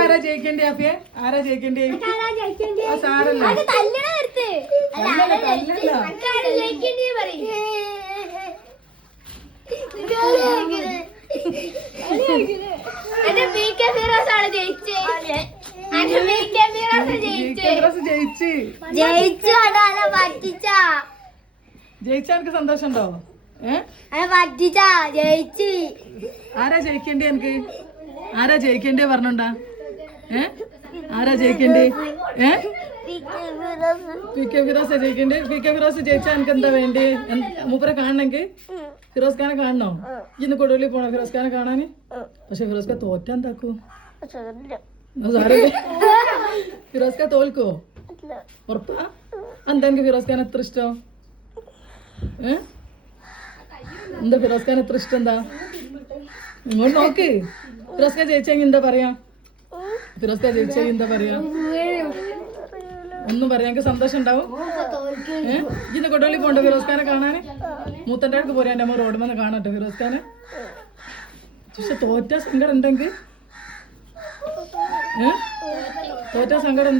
ആരാ ജയിക്കേണ്ടി അപ്പിയെ? ആരാ ജയിക്കേണ്ടി? സാറല്ല ജയിച്ചാ എനിക്ക് സന്തോഷം ഉണ്ടോ? ആരാ ജയിക്കേണ്ടി? എനിക്ക് ആരാ ജയിക്കേണ്ടി പറഞ്ഞോണ്ടാ? ആരാ ജയിക്കേണ്ടി? പി കെ ഫിറോസ് ജയിക്കേണ്ടി. പി കെ ഫിറോസ് ജയിച്ചാ എനിക്ക് എന്താ വേണ്ടി? മൂപ്പരെ കാണണമെങ്കിൽ ഫിറോസ് ഖാനെ കാണണോ? ഇന്ന് കൊടുവള്ളി പോണോ ഫിറോസ് ഖാനെ കാണാന്? പക്ഷെ ഫിറോസ് ഖാൻ തോറ്റാ എന്താക്കൂ? ഫിറോസ് ഖാൻ തോൽക്കോ? ഉറപ്പാ? എന്താ എനിക്ക് ഫിറോസ് ഖാൻ എത്ര ഇഷ്ടം? എന്താ ഫിറോസ് ഖാൻ എത്ര ഇഷ്ടം? എന്താ ഇങ്ങോട്ട് നോക്ക്. ഫിറോസ് ഖാൻ ജയിച്ചെങ്കിൽ എന്താ പറയാ? ഫിറോസ് ഖാൻ ജയിച്ചെങ്കിൽ എന്താ പറയാ? ഒന്നും പറയാ. എനിക്ക് സന്തോഷം ഉണ്ടാവും. ഇന്ന് കൊടുവള്ളി പോണ്ടോ ഫിറോസ് ഖാനെ കാണാന്? മൂത്തൻ്റെ അടുത്ത് പോരാ. എൻ്റെ അമ്മ റോഡ് വന്ന് കാണട്ടെ ഫിറോസ് ഖാനെ. പക്ഷെ തോറ്റാ സങ്കടം ഉണ്ടെങ്കിൽ തോറ്റാ സങ്കടം ഉണ്ടോ?